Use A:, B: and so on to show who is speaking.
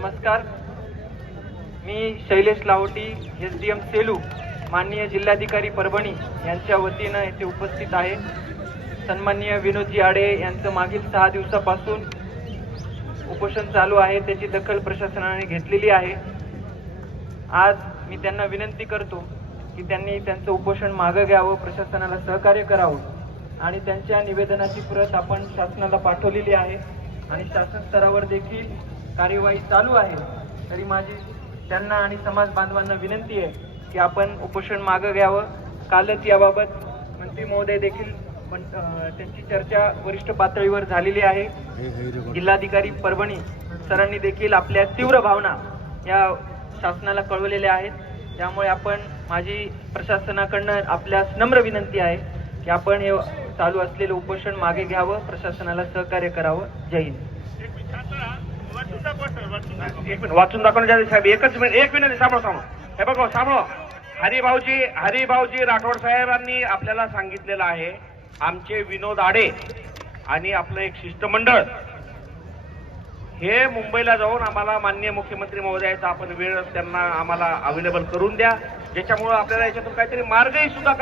A: नमस्कार. मी Shailesh Lahoti S D M Selu माननीय जिल्हाधिकारी परभणी यांच्या वतीनं येथे उपस्थित आहे. सन्माननीय विनोदजी आडे यांचं मागील सहा दिवसापासून उपोषण चालू आहे त्याची दखल प्रशासनाने घेतलेली आहे. आज मी त्यांना विनंती करतो की त्यांनी त्यांचं उपोषण मागं घ्यावं प्रशासनाला सहकार्य करावं आणि त्यांच्या निवेदनाची प्रत आपण शासनाला पाठवलेली आहे. आणि शासन स्तरावर देखील कार्यवाही चालू आहे. तरी माझी त्यांना आणि समाज बांधवांना विनंती आहे की आपण उपोषण मागं घ्यावं. कालच याबाबत मंत्री महोदय देखील पण त्यांची चर्चा वरिष्ठ पातळीवर झालेली आहे. जिल्हाधिकारी परभणी सरांनी देखील आपल्या तीव्र भावना या शासनाला कळवलेल्या आहेत. त्यामुळे आपण माझी प्रशासनाकडनं आपल्यास नम्र विनंती आहे की आपण हे चालू असलेलं उपोषण मागे घ्यावं प्रशासनाला सहकार्य करावं. जय हिंद.
B: वाचून दाखवण्याच्या साहेब एकच मिनिट एक मिनिट सांभाळ सांभाळ हे बघा सामो हरिभाऊजी हरिभाऊजी राठोड साहेबांनी आपल्याला सांगितलेलं आहे आमचे विनोद आडे आणि आपलं एक शिष्टमंडळ हे मुंबईला जाऊन आम्हाला माननीय मुख्यमंत्री महोदयाचा आपण वेळ त्यांना आम्हाला अवेलेबल करून द्या. ज्याच्यामुळं आपल्याला याच्यातून काहीतरी मार्गही सुद्धा